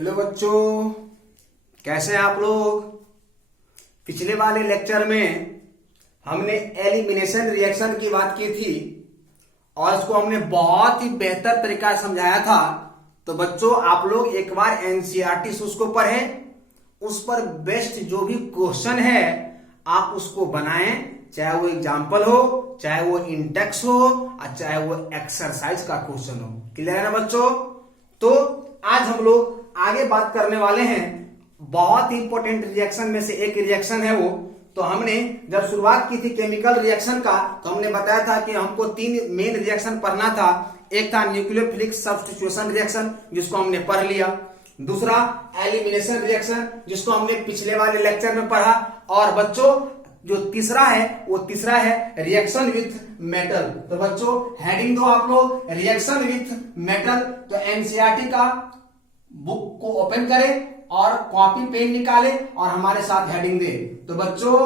Hello बच्चों, कैसे हैं आप लोग। पिछले वाले लेक्चर में हमने एलिमिनेशन रिएक्शन की बात की थी और इसको हमने बहुत ही बेहतर तरीका से समझाया था। तो बच्चों, आप लोग एक बार एनसीईआरटी से उसको पढ़ें, उस पर बेस्ट जो भी क्वेश्चन है आप उसको बनाएं, चाहे वो एग्जाम्पल हो, चाहे वो इंडेक्स हो और चाहे वो एक्सरसाइज का क्वेश्चन हो। क्लियर है ना बच्चों। तो आज हम लोग आगे बात करने वाले हैं बहुत इंपॉर्टेंट रिएक्शन में से एक रिएक्शन है वो। तो हमने जब शुरुआत की थी केमिकल रिएक्शन का, तो हमने बताया था कि हमको 3 मेन रिएक्शन पढ़ना था। एक था न्यूक्लियोफिलिक सब्स्टिट्यूशन रिएक्शन, जिसको हमने पढ़ लिया। दूसरा एलिमिनेशन रिएक्शन, जिसको हमने पिछले वाले लेक्चर में पढ़ा। और बच्चों, जो तीसरा है वो तीसरा है रिएक्शन विथ मेटल। तो बच्चों हेडिंग दो आप लोग, रिएक्शन विथ मेटल। तो एनसीईआरटी का बुक को ओपन करें और कॉपी पेन निकाले और हमारे साथ हेडिंग दे। तो बच्चों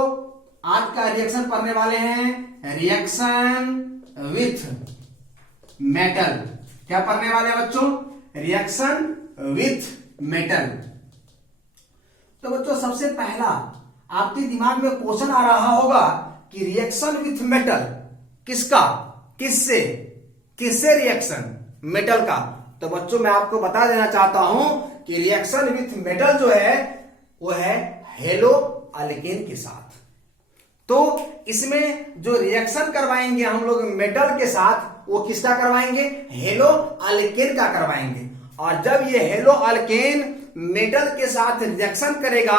आज का रिएक्शन पढ़ने वाले हैं रिएक्शन विथ मेटल। क्या पढ़ने वाले हैं बच्चों? Reaction with metal. तो बच्चों सबसे पहला आपके दिमाग में क्वेश्चन आ रहा होगा कि रिएक्शन विथ मेटल किसका, किससे किससे रिएक्शन मेटल का। तो बच्चों मैं आपको बता देना चाहता हूं कि रिएक्शन विथ मेटल जो है वो है हेलो अल्केन के साथ। तो इसमें जो रिएक्शन करवाएंगे हम लोग मेटल के साथ, वो किसका करवाएंगे? हेलो अल्केन का करवाएंगे। और जब ये हेलो अल्केन मेटल के साथ रिएक्शन करेगा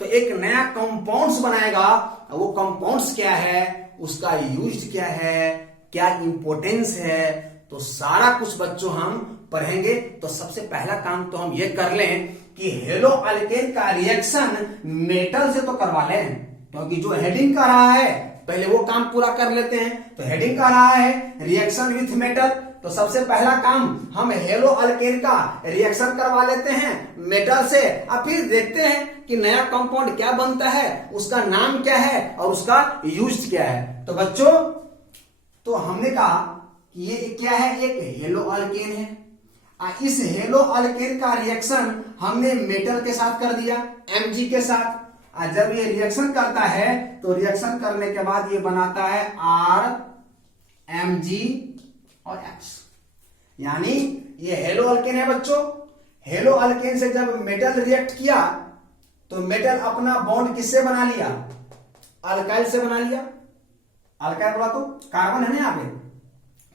तो एक नया कंपाउंड्स बनाएगा। वो कंपाउंड्स क्या है, उसका यूज क्या है, क्या इंपोर्टेंस है, तो सारा कुछ बच्चों हम पढ़ेंगे। तो सबसे पहला काम तो हम ये कर लें कि हेलो अल्केन का रिएक्शन मेटल से तो करवा लें, क्योंकि जो हेडिंग कर रहा है पहले वो काम पूरा कर लेते हैं। तो हेडिंग कर रहा है रिएक्शन विथ मेटल, तो सबसे पहला काम हम हेलो अल्केन का रिएक्शन करवा लेते हैं मेटल से, और फिर देखते हैं कि नया कंपाउंड क्या बनता है, उसका नाम क्या है और उसका यूज क्या है। तो बच्चों, तो हमने कहा कि ये क्या है, एक हेलो अल्केन है। इस हेलो अल्केन का रिएक्शन हमने मेटल के साथ कर दिया, Mg के साथ। जब ये रिएक्शन करता है तो रिएक्शन करने के बाद ये बनाता है RMg और X, यानी ये हेलो अल्केन है बच्चों। हेलो अल्केन से जब मेटल रिएक्ट किया तो मेटल अपना बॉन्ड किससे बना लिया? अल्काइल से बना लिया। अल्काइल बोला तो कार्बन है ना, यहाँ पे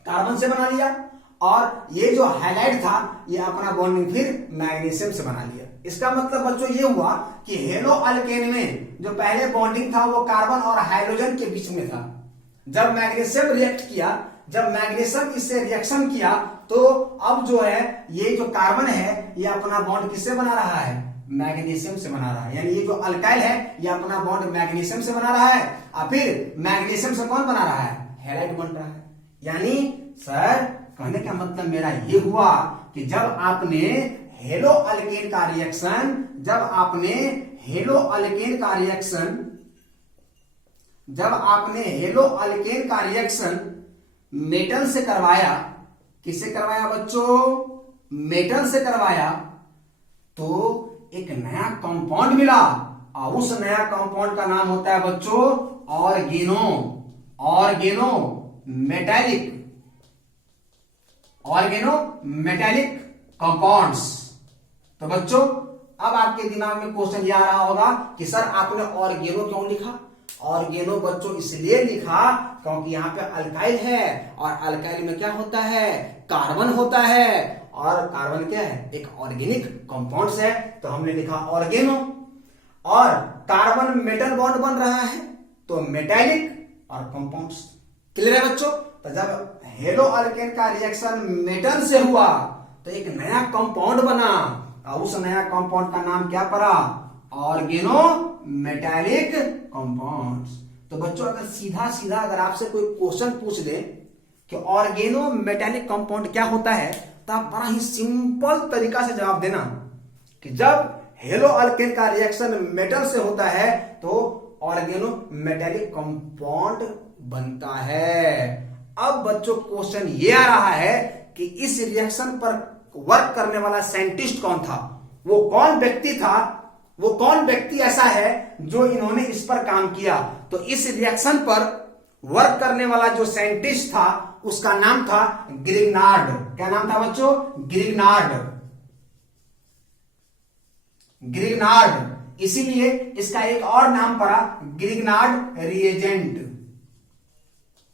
कार्बन से बना लिया। और ये जो हाइलाइट था ये अपना बॉन्डिंग फिर मैग्नीशियम से बना लिया। इसका मतलब बच्चों ये हुआ कि हेलो अल्केन में जो पहले बॉन्डिंग था वो कार्बन और हाइड्रोजन के बीच में था। जब मैग्नीशियम रिएक्ट किया, जब मैग्नीशियम इससे रिएक्शन किया, तो अब जो है ये जो कार्बन है ये अपना बॉन्ड किससे बना रहा है? मैग्नीशियम से बना रहा है। यानी ये जो अल्काइल है ये अपना बॉन्ड मैग्नीशियम से बना रहा है, और फिर मैग्नीशियम से कौन बना रहा है? हैलाइड बन रहा है। यानी सर कहने का मतलब मेरा ये हुआ कि जब आपने हेलो अल्केन का रिएक्शन, जब आपने हेलो अल्केन का रिएक्शन मेटल से करवाया, किससे करवाया बच्चों? मेटल से करवाया, तो एक नया कंपाउंड मिला। और उस नया कंपाउंड का नाम होता है बच्चों ऑर्गेनोमेटेलिक कंपाउंड्स। तो बच्चों अब आपके दिमाग में क्वेश्चन ये आ रहा होगा कि सर आपने ऑर्गेनो क्यों लिखा? ऑर्गेनो बच्चों इसलिए लिखा क्योंकि यहाँ पे अल्काइल है, और अल्काइल में क्या होता है? कार्बन होता है, और कार्बन क्या है? एक ऑर्गेनिक कंपाउंड्स है। तो हमने लिखा ऑर्गेनो। और कार्बन मेटल बॉन्ड बन रहा है तो मेटालिक और कंपाउंड्स। क्लियर है बच्चों। तो जब हेलो अल्केन का रिएक्शन मेटल से हुआ तो एक नया कंपाउंड बना, और उस नया कंपाउंड का नाम क्या पड़ा? Organometallic compounds. तो बच्चों अगर सीधा सीधा अगर आपसे कोई क्वेश्चन पूछ दे कि ऑर्गेनोमेटेलिक कंपाउंड क्या होता है, तो आप बड़ा ही सिंपल तरीका से जवाब देना कि जब हेलो अल्केन का रिएक्शन मेटल से होता है तो ऑर्गेनोमेटेलिक कंपाउंड बनता है। अब बच्चों क्वेश्चन ये आ रहा है कि इस रिएक्शन पर वर्क करने वाला साइंटिस्ट कौन था? वो कौन व्यक्ति था, वो कौन व्यक्ति ऐसा है जो इन्होंने इस पर काम किया। तो इस रिएक्शन पर वर्क करने वाला जो साइंटिस्ट था उसका नाम था ग्रिग्नार्ड। क्या नाम था बच्चों? ग्रिग्नार्ड। ग्रिग्नार्ड, इसीलिए इसका एक और नाम पड़ा ग्रिग्नार्ड रिएजेंट।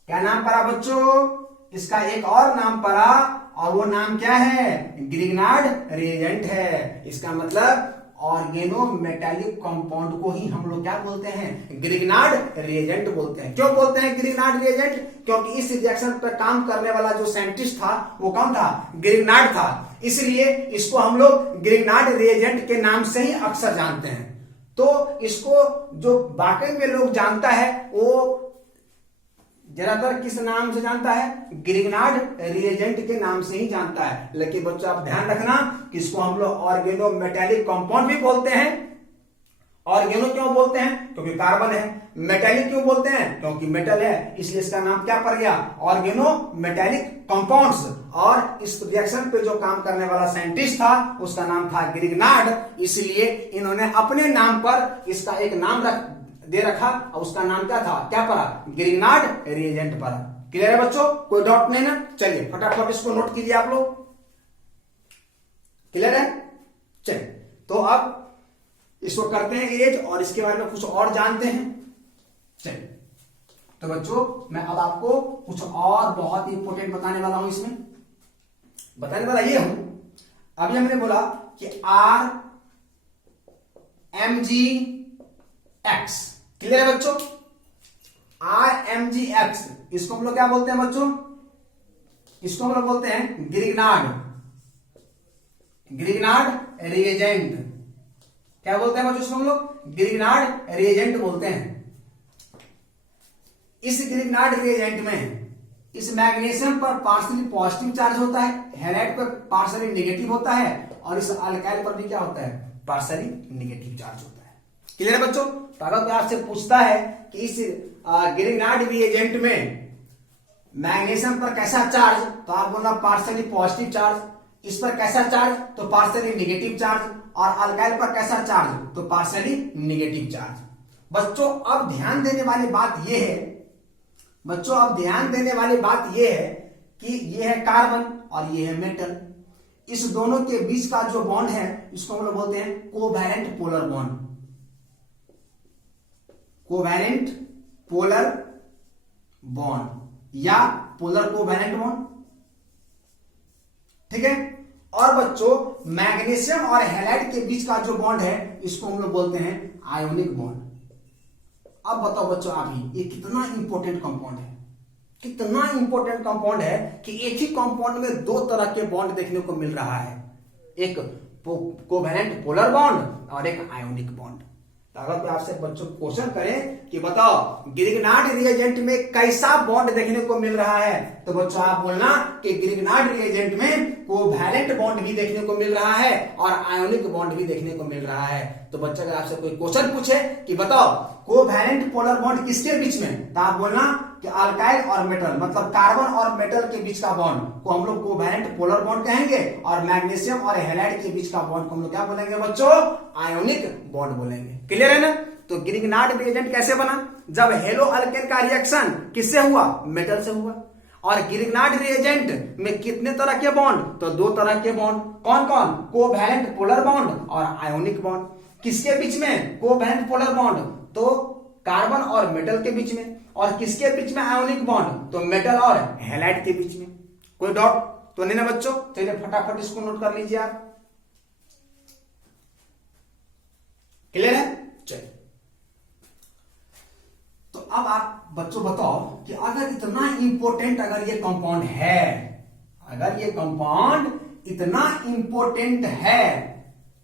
क्या नाम पड़ा बच्चों? इसका एक और नाम पड़ा, और वो नाम क्या है? ग्रिग्नार्ड रिएजेंट है। इसका मतलब ऑर्गेनो मेटालिक कंपाउंड को ही हम लोग क्या बोलते हैं? ग्रिग्नार्ड रिएजेंट बोलते हैं। क्यों बोलते हैं ग्रिग्नार्ड रिएजेंट? क्योंकि इस रिएक्शन पर काम करने वाला जो साइंटिस्ट था वो कौन था? ग्रिग्नार्ड था। इसलिए इसको हम लोग ग्रिग्नार्ड रिएजेंट के नाम से ही अक्सर जानते हैं। तो इसको जो वाकई में लोग जानता है वो ज्यादातर किस नाम से जानता है? ग्रिग्नार्ड रिएजेंट के नाम से ही जानता है। लेकिन बच्चों आप ध्यान रखना कि इसको हम लोग ऑर्गेनो मेटालिक कंपाउंड भी बोलते हैं। ऑर्गेनो क्यों बोलते हैं? क्योंकि कार्बन है। मेटालिक क्यों बोलते हैं? क्योंकि मेटल है, इसलिए इसका नाम क्या पड़ गया? Organometallic compounds. और इस रिएक्शन पे जो काम करने वाला साइंटिस्ट था उसका नाम था ग्रिग्नार्ड, इसलिए इन्होंने अपने नाम पर इसका एक नाम दे रखा, और उसका नाम क्या था? क्या पड़ा? ग्रिग्नार्ड रिएजेंट पड़ा। क्लियर है बच्चों? कोई डाउट नहीं ना? चलिए फटाफट इसको नोट कीजिए आप लोग। क्लियर है? चलिए तो अब इसको करते हैं एज, और इसके बारे में कुछ और जानते हैं। चलिए तो बच्चों मैं अब आपको कुछ और बहुत इंपॉर्टेंट बताने वाला हूं। इसमें बताने वाला ये हूं, अभी हमने बोला कि RMgX। क्लियर है बच्चों? RMgX, इसको हम लोग क्या बोलते हैं बच्चों? इसको हम लोग बोलते हैं ग्रिग्नार्ड रिएजेंट। क्या बोलते हैं बच्चों इसको हम लोग? ग्रिग्नार्ड रिएजेंट बोलते हैं। इस ग्रिग्नार्ड रिएजेंट में इस मैग्नीशियम पर पार्शियली पॉजिटिव चार्ज होता है, हैलाइड पर पार्शियली नेगेटिव होता है, और इस अल्काइल पर भी क्या होता है? पार्शियली नेगेटिव चार्ज होता है। क्लियर है बच्चों? तो अगर कोई आपसे पूछता है कि इस ग्रिग्नार्ड रिएजेंट में मैग्नीशियम पर कैसा चार्ज, तो आप बोलना पार्शियली पॉजिटिव चार्ज। इस पर कैसा चार्ज? तो पार्शियली नेगेटिव चार्ज। और अल्काइल पर कैसा चार्ज? तो पार्शियली नेगेटिव चार्ज। बच्चों अब ध्यान देने वाली बात यह है, बच्चों अब ध्यान देने वाली बात यह है कि यह है कार्बन और यह है मेटल। इस दोनों के बीच का जो बॉन्ड है इसको हम लोग बोलते हैं covalent polar bond. Covalent polar bond या पोलर कोवैलेंट बॉन्ड। ठीक है? और बच्चों मैग्नीशियम और हैलाइड के बीच का जो बॉन्ड है इसको हम लोग बोलते हैं आयोनिक बॉन्ड। अब बताओ बच्चों आप ही, ये कितना इंपॉर्टेंट कंपाउंड है, कितना इंपॉर्टेंट कंपाउंड है कि एक ही कंपाउंड में दो तरह के बॉन्ड देखने को मिल रहा है, एक कोवैलेंट पोलर बॉन्ड और एक आयोनिक बॉन्ड। तो अगर कोई आपसे बच्चों क्वेश्चन करें कि बताओ ग्रिग्नार्ड रिएजेंट में कैसा बॉन्ड देखने को मिल रहा है, तो बच्चों आप बोलना कि ग्रिग्नार्ड रिएजेंट में कोवैलेंट बॉन्ड भी देखने को मिल रहा है और आयोनिक बॉन्ड भी देखने को मिल रहा है। तो बच्चा अगर आपसे कोई क्वेश्चन पूछे कि बताओ कोवैलेंट पोलर बॉन्ड किसके बीच में, तो आप बोलना कि अल्काइल और मेटल, मतलब कार्बन और मेटल के बीच का बॉन्ड को हम लोग कोवैलेंट पोलर बॉन्ड कहेंगे, और मैग्नीशियम और हैलाइड के बीच का बॉन्ड को हम लोग क्या बोलेंगे बच्चों? आयोनिक बॉन्ड बोलेंगे। क्लियर है ना? तो ग्रिग्नार्ड रिएजेंट कैसे बना? जब हेलो अल्केन का रिएक्शन किससे हुआ? मेटल से हुआ। और ग्रिग्नार्ड रिएजेंट में कितने तरह के बॉन्ड? तो दो तरह के बॉन्ड। कौन कौन? कोवैलेंट पोलर बॉन्ड और आयोनिक बॉन्ड। किसके बीच में कोवैलेंट पोलर बॉन्ड? तो कार्बन और मेटल के बीच में। और किसके बीच में आयोनिक बॉन्ड? तो मेटल और हैलाइड के बीच में। कोई डाउट तो नहीं ना बच्चों? चलिए फटाफट इसको नोट कर लीजिए आप। क्लियर है? चलिए तो अब आप बच्चों बताओ कि अगर इतना इंपॉर्टेंट अगर ये कंपाउंड है, अगर ये कंपाउंड इतना इंपॉर्टेंट है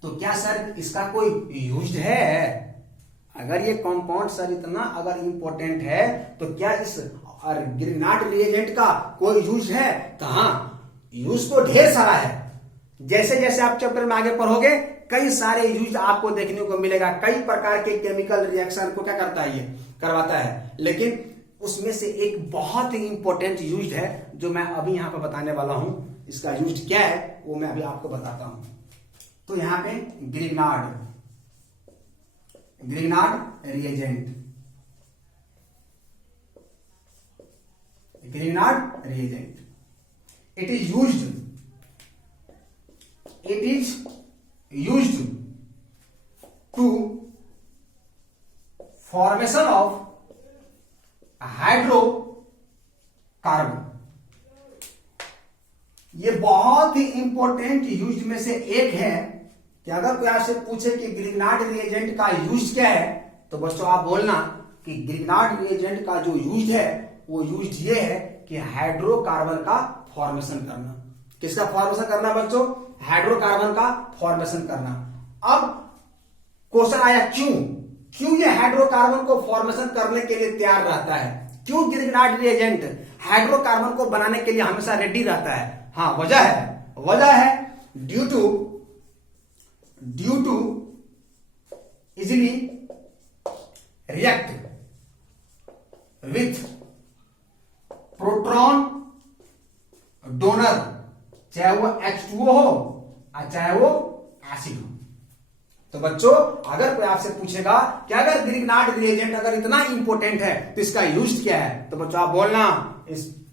तो क्या सर इसका कोई यूज है? अगर ये कंपाउंड सर इतना अगर इंपॉर्टेंट है तो क्या इस ग्रिग्नार्ड रिएजेंट का कोई यूज है? तो हाँ, यूज तो ढेर सारा है। जैसे जैसे आप चैप्टर में आगे पढ़ोगे कई सारे यूज आपको देखने को मिलेगा। कई प्रकार के केमिकल रिएक्शन को क्या करता है? ये करवाता है। लेकिन उसमें से एक बहुत ही इंपॉर्टेंट यूज है जो मैं अभी यहां पर बताने वाला हूं। इसका यूज क्या है वो मैं अभी आपको बताता हूं। तो यहां पे Grignard reagent, Grignard reagent, it is used to formation of hydrocarbon. ये बहुत ही इंपॉर्टेंट यूज में से एक है कि अगर कोई आपसे पूछे कि ग्रिग्नार्ड रिएजेंट का यूज क्या है, तो बच्चों आप बोलना कि ग्रिग्नार्ड रिएजेंट का जो यूज है वो यूज ये है कि हाइड्रोकार्बन का फॉर्मेशन करना। किसका फॉर्मेशन करना बच्चों? हाइड्रोकार्बन का फॉर्मेशन करना। अब क्वेश्चन आया क्यों ये हाइड्रोकार्बन को फॉर्मेशन करने के लिए तैयार रहता है? क्यों ग्रिग्नार्ड रिएजेंट हाइड्रोकार्बन को बनाने के लिए हमेशा रेडी रहता है? हाँ, वजह है due to easily react with proton donor, चाहे वो H2O हो और चाहे वो एसिड हो। तो बच्चों अगर कोई आपसे पूछेगा कि अगर ग्रिग्नार्ड रिएजेंट अगर इतना इंपॉर्टेंट है तो इसका यूज क्या है, तो बच्चों आप बोलना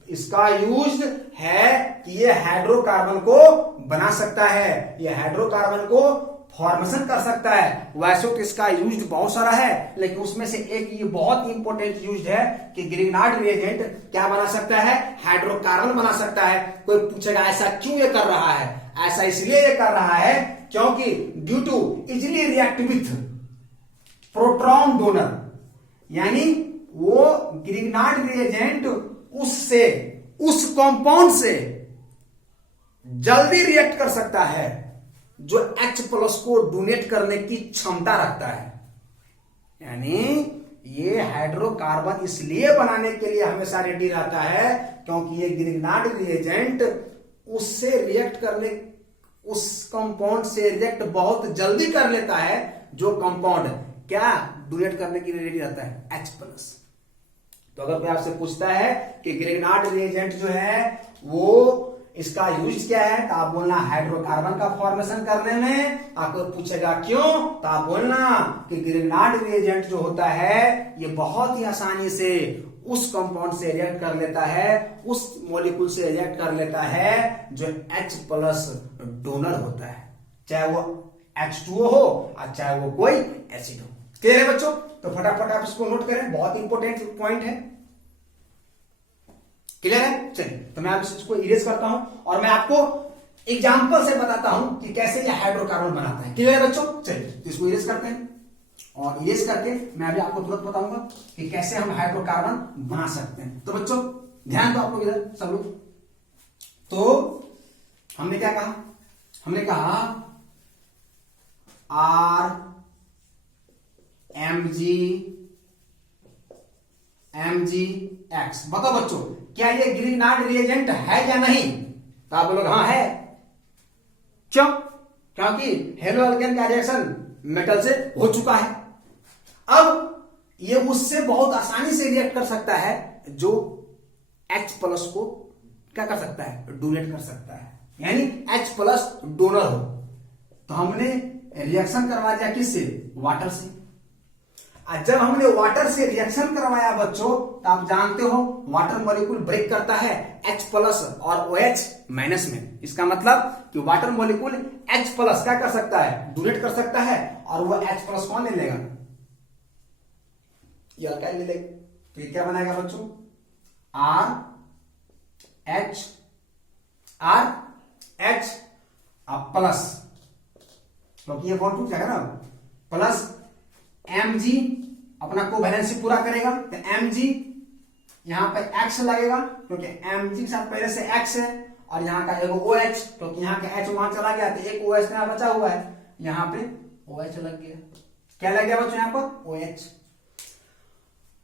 इसका यूज है कि ये हाइड्रोकार्बन को बना सकता है, ये हाइड्रोकार्बन को फॉर्मेशन कर सकता है। वैसे तो इसका यूज बहुत सारा है, लेकिन उसमें से एक ये बहुत इंपॉर्टेंट यूज है कि ग्रिग्नार्ड रिएजेंट क्या बना सकता है? हाइड्रोकार्बन बना सकता है। कोई पूछेगा ऐसा क्यों ये कर रहा है? ऐसा इसलिए ये कर रहा है क्योंकि due to easily react with proton donor, यानी वो ग्रिग्नार्ड रिएजेंट उस कंपाउंड से जल्दी रिएक्ट कर सकता है जो H+ को डोनेट करने की क्षमता रखता है। यानी ये हाइड्रोकार्बन इसलिए बनाने के लिए हमेशा रेडी रहता है क्योंकि ये ग्रिग्नार्ड रिएजेंट उससे रिएक्ट करने, उस कंपाउंड से रिएक्ट बहुत जल्दी कर लेता है जो कंपाउंड क्या डोनेट करने के लिए रेडी रहता है? H+। तो अगर कोई आपसे पूछता है कि ग्रिग्नार्ड रिएजेंट जो है वो इसका यूज क्या है, तो आप बोलना हाइड्रोकार्बन का फॉर्मेशन करने में। आपको पूछेगा क्यों, तो आप बोलना कि ग्रिग्नार्ड रिएजेंट जो होता है ये बहुत ही आसानी से उस कंपाउंड से रिएक्ट कर लेता है, उस मॉलिक्यूल से रिएक्ट कर लेता है जो H+ डोनर होता है, चाहे वो H2O हो और चाहे वो कोई एसिड हो। क्लियर है बच्चों? तो फटाफट आप इसको नोट करें, बहुत इंपॉर्टेंट पॉइंट है। क्लियर है? चलिए तो मैं आप इसको इरेज करता हूं और मैं आपको एग्जांपल से बताता हूं कि कैसे ये हाइड्रोकार्बन बनाता है। क्लियर है बच्चों? चलिए तो इसको इरेज करते हैं और इरेज करके मैं अभी आपको तुरंत बताऊंगा कि कैसे हम हाइड्रोकार्बन बना सकते हैं। तो बच्चों ध्यान दो आपको इधर सब लोग। तो हमने क्या कहा? हमने कहा RMgX। बताओ बच्चों क्या ये ग्रिग्नार्ड रिएजेंट है या नहीं? तो आप लोग हाँ है। क्यों? क्योंकि हेलो एल्केन का रिएक्शन मेटल से हो चुका है। अब ये उससे बहुत आसानी से रिएक्ट कर सकता है जो H+ को क्या कर सकता है? डोनेट कर सकता है, यानी H+ डोनर हो। तो हमने रिएक्शन करवा दिया किससे? वाटर से। जब हमने वाटर से रिएक्शन करवाया बच्चों, तो आप जानते हो वाटर मॉलिक्यूल ब्रेक करता है H+ और OH- में। इसका मतलब कि वाटर मॉलिक्यूल H+ क्या कर सकता है? डोनेट कर सकता है और वो H+ कौन ले लेगा? ये अल्काइल ले लेगा। तो ये क्या बनाएगा बच्चों? RH प्लस, क्योंकि ये बॉन्ड टूट जाएगा ना, प्लस Mg अपना कोवैलेंसी पूरा करेगा। तो Mg यहां पे X लगेगा क्योंकि Mg के साथ पहले से X है, और यहाँ का एगो OH क्योंकि यहाँ का H वहां चला गया तो एक OH यहाँ बचा हुआ है, यहाँ पे OH लग गया। क्या लग गया बच्चों? यहाँ पर OH।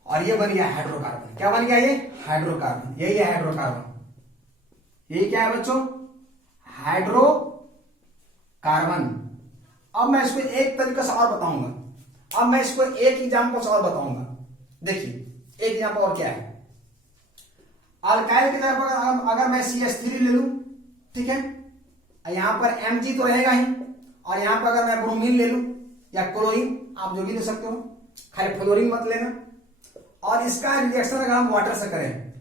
और ये बन गया हाइड्रोकार्बन। क्या बन गया? ये हाइड्रोकार्बन। यही है हाइड्रोकार्बन। यही क्या है बच्चों? हाइड्रोकार्बन। अब मैं इसको एक तरीके से और बताऊंगा। अब मैं इसको एक एग्जांपल से और बताऊंगा। देखिए एक एग्जांपल और क्या है? अल्काइल की जगह पर अगर मैं CH3 ले लूं, ठीक है, यहां पर Mg तो रहेगा ही, और यहाँ पर अगर मैं ब्रोमीन ले लूं या क्लोरीन, आप जो भी ले सकते हो, खाली फ्लोरीन मत लेना। और इसका रिएक्शन अगर हम वाटर से करें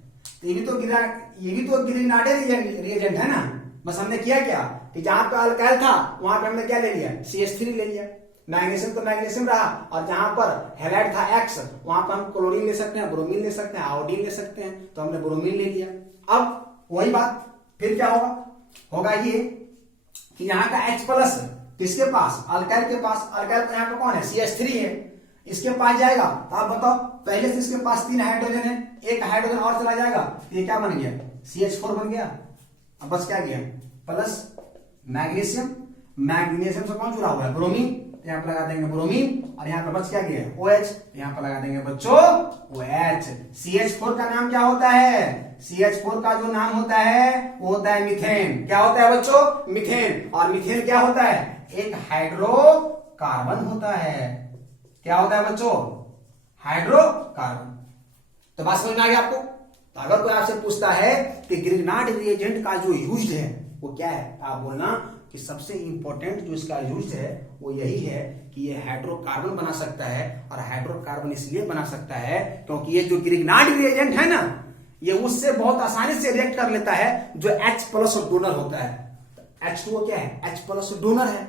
तो ये भी तो ग्रिग्नार्डिन रिएजेंट है ना। बस हमने किया क्या कि जहां पे अल्काइल था वहां पे हमने क्या ले लिया, CH3 ले लिया। मैग्नीशियम तो मैग्नीशियम रहा, और जहां पर हैलाइड था X वहां पर हम क्लोरीन ले सकते हैं, ब्रोमीन ले सकते हैं, आयोडीन ले सकते हैं, तो हमने ब्रोमीन ले लिया। अब वही बात फिर क्या होगा ये कि यहाँ का H प्लस किसके पास, अल्काइल के पास। अल्काइल यहाँ पे कौन है, CH3 है, इसके पास जाएगा तो आप बताओ, पहले से इसके पास 3 हाइड्रोजन है, एक हाइड्रोजन और चला जाएगा, ये क्या बन गया, CH4 बन गया। अब बस क्या गया, प्लस मैग्नीशियम, मैग्नीशियम से कौन जुड़ा हुआ है, ब्रोमीन, तो यहाँ पर लगा देंगे ब्रोमीन, और यहाँ पर बच क्या गया, OH, यहाँ पर लगा देंगे बच्चों OH। CH4 का नाम क्या होता है, CH4 का जो नाम होता है वो होता है मीथेन। क्या होता है बच्चों, मीथेन। और मीथेन क्या होता है, एक हाइड्रोकार्बन होता है। क्या होता है बच्चों, हाइड्रोकार्बन। तो बात समझ में आ गया आपको। तो अगर कोई आपसे पूछता है कि ग्रिग्नार्ड रिएजेंट का जो यूज है वो क्या है, आप बोलना कि सबसे इंपॉर्टेंट जो इसका यूज है वो यही है कि ये हाइड्रोकार्बन बना सकता है। और हाइड्रोकार्बन इसलिए बना सकता है क्योंकि ये जो ग्रिग्नार्ड रिएजेंट है ना, ये उससे बहुत आसानी से रिएक्ट कर लेता है जो H प्लस डोनर होता है। H2O क्या है, H प्लस डोनर है।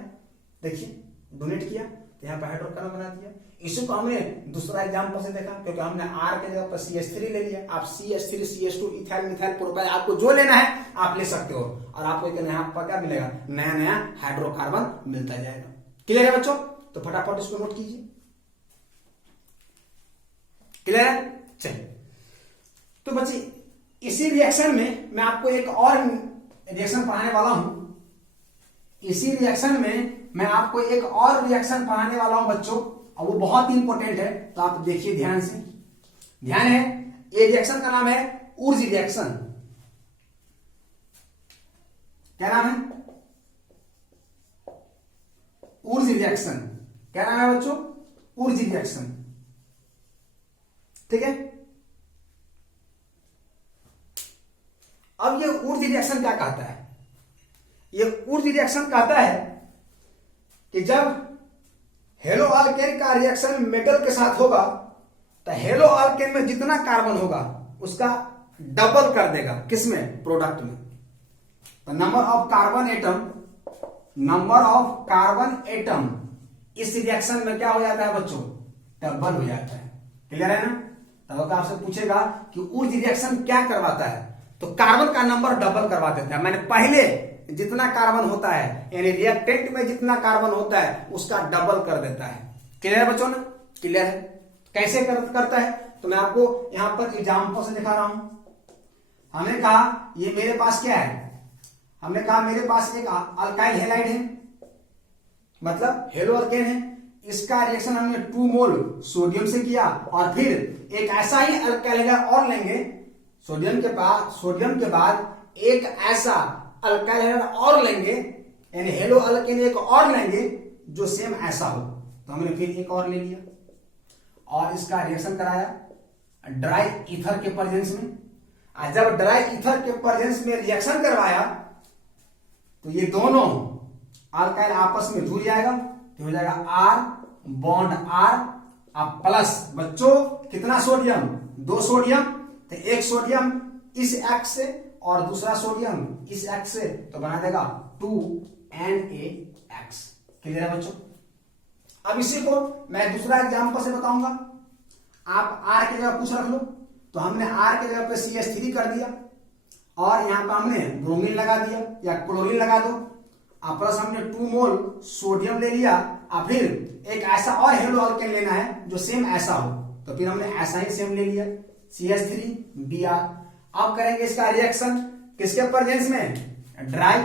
देखिए डोनेट किया तो यहाँ पर हाइड्रोकार्बन बना दिया। इसी को हमने दूसरा एग्जांपल से देखा, क्योंकि हमने R के जगह पर CH3 ले लिया। आप CH3, CH2, ethyl, methyl, propyl, आपको जो लेना है आप ले सकते हो, और आपको एक यहाँ पर क्या मिलेगा, नया नया हाइड्रोकार्बन मिलता जाएगा। क्लियर है बच्चों। तो फटाफट इसको नोट कीजिए। क्लियर है, चलिए। तो बच्चे इसी रिएक्शन में मैं आपको एक और रिएक्शन पढ़ाने वाला हूं। इसी रिएक्शन में मैं आपको एक और रिएक्शन पढ़ाने वाला हूं बच्चों, और वो बहुत ही इंपॉर्टेंट है, तो आप देखिए ध्यान से। ध्यान है, ये रिएक्शन का नाम है उर्ज रिएक्शन। क्या नाम है, उर्ज रिएक्शन। क्या नाम है बच्चों, उर्ज रिएक्शन। ठीक है। अब ये उर्ज रिएक्शन क्या कहता है, ये उर्ज रिएक्शन कहता है कि जब हेलो अल्केन का रिएक्शन मेटल के साथ होगा तो हेलो अल्केन में जितना कार्बन होगा उसका डबल कर देगा, किसमें, प्रोडक्ट में। तो नंबर ऑफ कार्बन एटम इस रिएक्शन में क्या हो जाता है बच्चों, डबल हो जाता है। क्लियर है ना। तब आपसे पूछेगा कि उर्ज रिएक्शन क्या करवाता है, तो कार्बन का नंबर डबल करवा देता है। मैंने पहले जितना कार्बन होता है, यानी रिएक्टेंट में जितना कार्बन होता है उसका डबल कर देता है। क्लियर है बच्चों ना, क्लियर है। कैसे करता है, तो मैं आपको यहां पर एग्जांपल से दिखा रहा हूं। हमने कहा ये मेरे पास क्या है, हमने कहा मेरे पास एक अल्काइल हैलाइड है, मतलब हेलो अल्केन है। इसका रिएक्शन हमने 2 मोल सोडियम से किया, और फिर एक ऐसा ही अल्काइल हैलाइड और लेंगे, सोडियम के बाद एक ऐसा अल्काइल हैलाइड और लेंगे, यानी हेलो अल्केन एक और लेंगे जो सेम ऐसा हो। तो हमने फिर एक और ले लिया और इसका रिएक्शन कराया ड्राई ईथर के प्रेजेंस में। और जब ड्राई ईथर के प्रेजेंस में रिएक्शन करवाया तो ये दोनों अल्काइल आपस में जुड़ जाएगा, तो हो जाएगा R बॉन्ड R अब प्लस बच्चों कितना सोडियम, 2 सोडियम, तो एक सोडियम इस एक्स से और दूसरा सोडियम इस एक्स से, तो बना देगा 2NaX। क्लियर है बच्चों। अब इसी को मैं दूसरा एग्जांपल से बताऊंगा। आप R की जगह कुछ रख लो, तो हमने R की जगह पे CH3 कर दिया, और यहां पर हमने ब्रोमीन लगा दिया या क्लोरीन लगा दो, प्लस हमने 2 मोल सोडियम ले लिया, और फिर एक ऐसा और हेलो अल्केन लेना है जो सेम ऐसा हो, तो फिर हमने ऐसा ही सेम ले लिया CH3Br। अब करेंगे इसका रिएक्शन किसके प्रेजेंस में, ड्राई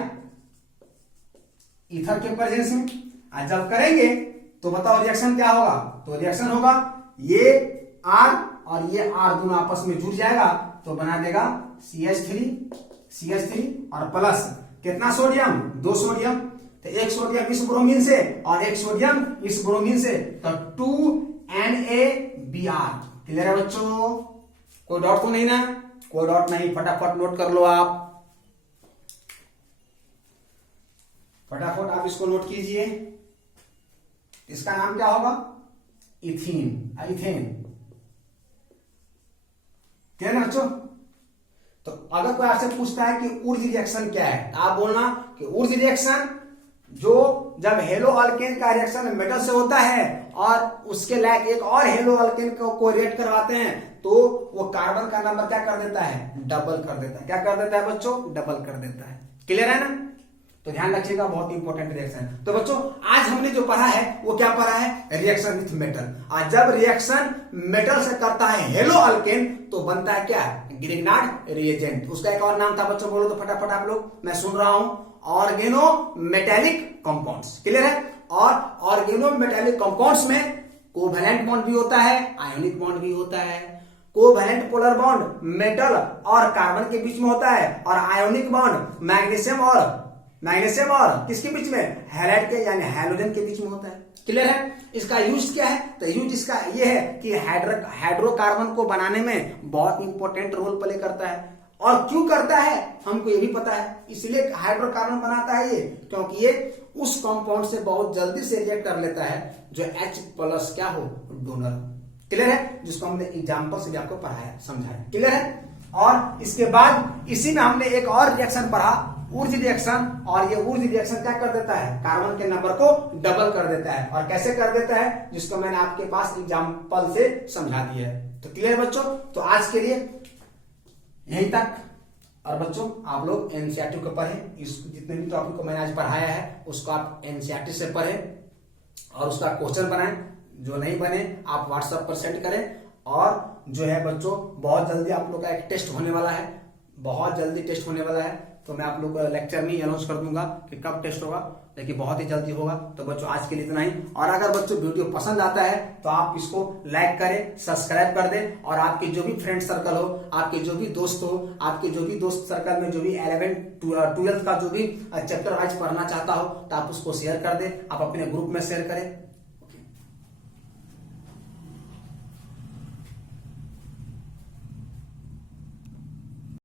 ईथर के प्रेजेंस में। और जब करेंगे तो बताओ रिएक्शन क्या होगा, तो रिएक्शन होगा ये R और ये R दोनों आपस में जुड़ जाएगा, तो बना देगा CH3 और प्लस कितना सोडियम, 2 सोडियम, तो एक सोडियम इस ब्रोमीन से और एक सोडियम इस ब्रोमीन से, तो 2NaBr। क्लियर है बच्चों, कोई डाउट तो नहीं ना, कोई डाउट नहीं, फटाफट नोट कर लो आप। फटाफट आप इसको नोट कीजिए। इसका नाम क्या होगा? Ethene, ethane. क्या ना बच्चों? तो अगर कोई आपसे पूछता है कि ऊर्ज रिएक्शन क्या है, आप बोलना कि ऊर्ज रिएक्शन जो जब हेलो अल्केन का रिएक्शन मेटल से होता है और उसके लायक एक और हेलो अल्केन को रिएक्ट करवाते हैं तो वो कार्बन का नंबर क्या कर देता है? डबल कर देता है। क्या कर देता है बच्चों? डबल कर देता है। क्लियर है ना? तो ध्यान रखिएगा, बहुत इंपॉर्टेंट रिएक्शन। तो बच्चों आज हमने जो पढ़ा है वो क्या पढ़ा है? Reaction with metal. आज जब रिएक्शन मेटल से करता है हेलो अल्केन तो बनता है क्या? Grignard reagent. उसका एक और नाम था बच्चों, बोलो तो फटाफट आप लोग, मैं सुन रहा हूं। Oregano metallic compounds. क्लियर है? और ऑर्गेनो मेटेलिक कंपाउंड्स में कोवैलेंट बॉन्ड भी होता है, आयोनिक बॉन्ड भी होता है। कोवैलेंट पोलर बॉन्ड मेटल और कार्बन के बीच में होता है और आयोनिक बॉन्ड मैग्नीशियम और किसके बीच में? हैलाइड के यानी हैलोजन के बीच में होता है। क्लियर है? इसका यूज क्या है? तो यूज इसका ये है कि हाइड्रोकार्बन को बनाने में बहुत इंपॉर्टेंट रोल प्ले करता है। और क्यों करता है हमको ये भी पता है, इसलिए हाइड्रोकार्बन बनाता है ये, क्योंकि ये उस कंपाउंड से बहुत जल्दी से रिएक्ट कर लेता है जो H+ क्या हो? डोनर। क्लियर है? जिसको हमने एग्जांपल से भी आपको पढ़ाया, समझाया। क्लियर है? और इसके बाद इसी में हमने एक और रिएक्शन पढ़ा, ऊर्ज रिएक्शन। और ये ऊर्ज रिएक्शन क्या कर देता है? कार्बन के नंबर को डबल कर देता है। और कैसे कर देता है? जिसको मैंने आपके पास एग्जांपल से समझा दिया है। तो क्लियर बच्चों? तो आज के लिए यहीं तक। और बच्चों आप लोग एनसीईआरटी को पढ़ें, इस जितने भी टॉपिक को मैंने आज पढ़ाया है उसको आप एनसीईआरटी से पढ़ें और उसका क्वेश्चन बनाएं। जो नहीं बने आप व्हाट्सएप पर सेंड करें। और जो है बच्चों बहुत जल्दी आप लोग का एक टेस्ट होने वाला है, बहुत जल्दी टेस्ट होने वाला है। तो मैं आप लोग को लेक्चर में ही अनाउंस कर दूंगा कि कब टेस्ट होगा, लेकिन बहुत ही जल्दी होगा। तो बच्चों आज के लिए इतना ही। और अगर बच्चों वीडियो पसंद आता है तो आप इसको लाइक करें, सब्सक्राइब कर दें। और आपके जो भी फ्रेंड सर्कल हो, आपके जो भी दोस्त हो, आपके जो भी दोस्त सर्कल में जो भी 11th 12th का जो भी चैप्टर वाइज पढ़ना चाहता हो तो आप उसको शेयर कर दें, आप अपने ग्रुप में शेयर करें।